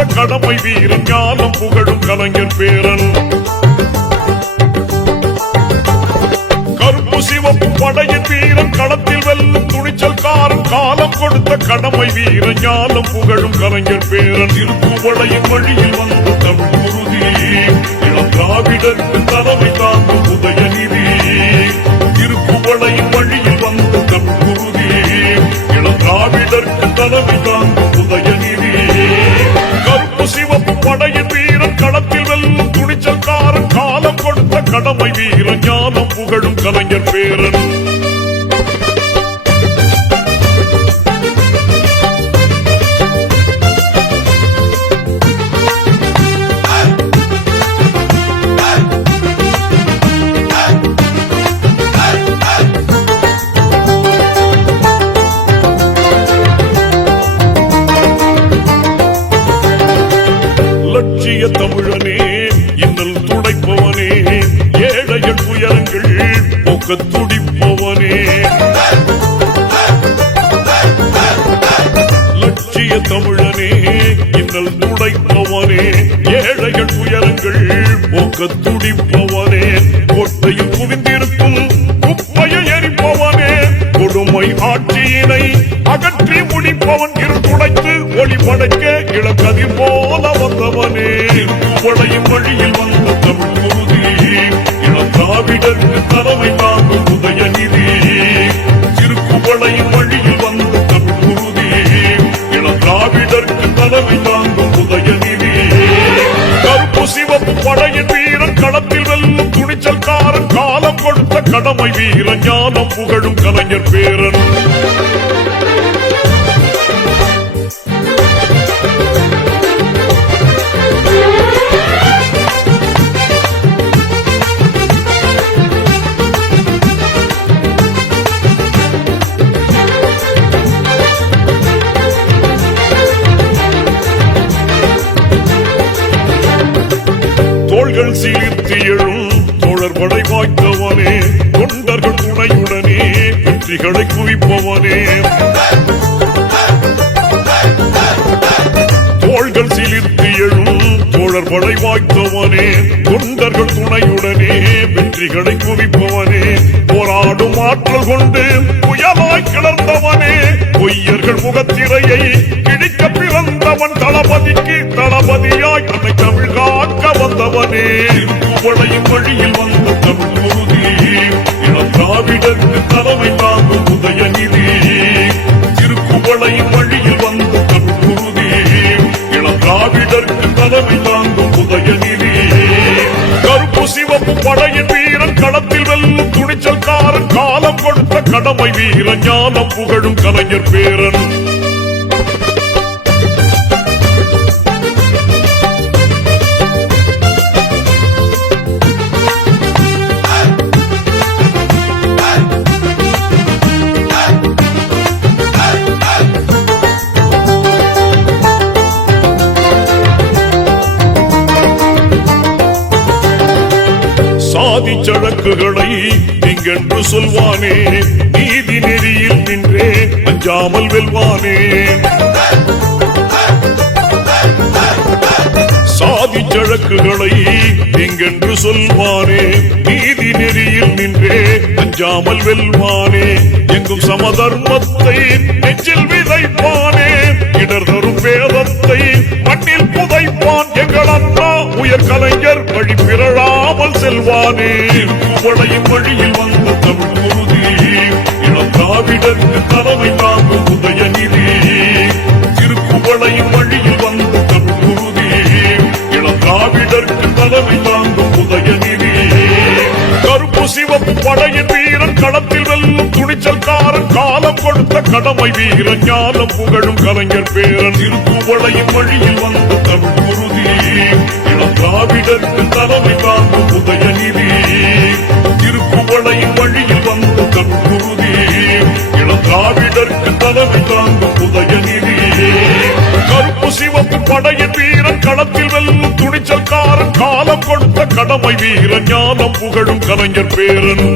கொடுத்த கடமை வீரன் ஞானம் புகழும் கலைஞர் பேரன். கருப்பு சிவப்பு படையின் வீரன் களத்தில் வெல்லும் துணிச்சல்காரன் காலம் கொடுத்த கடமை வீரன் ஞானம் புகழும் கலைஞர் பேரன். திருப்புவளையின் வழியில் வந்த தமிழ் குருதி இளம் திராவிடருக்கு தலைமை தாங்கும் உதயநிதி. திருப்புவளையின் வழியில் வந்த தமிழ் குருதி இளம் திராவிடருக்கு தலைமை தாங்கும் உதயநிதி. கருப்பு சிவப்பு படையின் வீரன் களத்தில் வெல்லும் துணிச்சல்காரன் காலம் கொடுத்த கடமை வீரன் ஞானம் புகழும் கலைஞர் பேரன். லட்சிய தமிழனே இன்னல் துடைப்பவனே ஏழைகள் துயரங்கள் போக்க துடிப்பவனே. லட்சிய தமிழனே இன்னல் துடைப்பவனே ஏழைகள் துயரங்கள் போக்க துடிப்பவனே. கோட்டையில் குவிந்திருக்கும் குப்பையை எரிப்பவனே கொடுமை ஆட்சியினை அகற்றி முடிப்பவன். இருந்துடைத்து ஒளி படைக்க இளங்கதிர் போல வந்தவனே. திருப்புவளையின் வழியில் வந்த தமிழ் குருதி இளம் திராவிடருக்கு தலைமை தாங்கும் உதயநிதி. திருப்புவளையின் வழியில் வந்த தமிழ் குருதி இளம் திராவிடருக்கு தலைமை தாங்கும் உதயநிதி. கருப்பு சிவப்பு படையின் வீரன் களத்தில் வெல்லும் துணிச்சல்காரன் காலம் கொடுத்த கடமை வீரன் ஞானம் புகழும் கலைஞர் பேரன். தோள்கள் சீர்த்தி எழும் தோழர்படை வாய்த்தவனே தொண்டர்கள் துணையுடனே வெற்றிகளை குவிப்பவனே. தோள்கள் சீர்த்தி எழும் தோழர்படை வாய்த்தவனே தொண்டர்கள் துணையுடனே வெற்றிகளை குவிப்பவனே. போராடும் ஆற்றல் கொண்டு புயலாய் கிளர்ந்தவனே பொய்யர்கள் முகத்திரையை கிழிக்க பிறந்தவன். தளபதிக்கு தளபதியாய் அன்னை தமிழ் காக்க வந்தவனே. திருப்புவளையின் வழியில் வந்த தமிழ் குருதி இளம் திராவிடருக்கு தலைமை தாங்கும் உதயநிதி. திருப்புவளையின் வழியில் வந்த தமிழ் குருதி இளம் திராவிடருக்கு தலைமை தாங்கும் உதயநிதி. கருப்பு சிவப்பு படையின் வீரன் களத்தில் வெல்லும் துணிச்சல்காரன் காலம் கொடுத்த கடமை வீரன் ஞானம் புகழும் கலைஞர் பேரன். சாதி சழக்குகளை நீங்கென்று சொல்வானே நீதி நெறியில் நின்றே அஞ்சாமல் வெல்வானே. சாதி சழக்குகளை நீங்கென்று சொல்வானே நீதி நெறியில் நின்றே அஞ்சாமல் வெல்வானே. எங்கும் சமதர்மத்தை நெஞ்சில் விதைப்பானே இடர் தரும் வேதத்தை மண்ணில் புதைப்பான். எங்கள் அண்ணா உயர் கலைஞர் வழி பிறழாமல் செல்வானே. திருப்புவளையின் வழியில் வந்த தமிழ் குருதி இளம் திராவிடருக்கு தலைமை தாங்கும் உதயநிதி. திருப்புவளையின் வழியில் வந்த தமிழ் குருதி இளம் திராவிடருக்கு தலைமை தாங்கும் உதயநிதி. கருப்பு சிவப்பு படையின் வீரன் களத்தில் வெல்லும் துணிச்சல்காரன் காலம் கொடுத்த கடமை வீரன் ஞானம் புகழும் கலைஞர் பேரன். திருப்புவளையின் வழியில் வந்த தமிழ் குருதி இளம் திராவிடருக்கு தலைமை தாங்கும் உதயநிதி. திருப்புவளையின் வழியில் வந்த தமிழ் குருதி இளம் திராவிடருக்கு தலைமை தாங்கும் உதயநிதி. கருப்பு சிவப்பு படையின் வீரன் களத்தில் வெல்லும் துணிச்சல்காரன் காலம் கொடுத்த கடமை வீரன் ஞானம் புகழும் கலைஞர் பேரன்.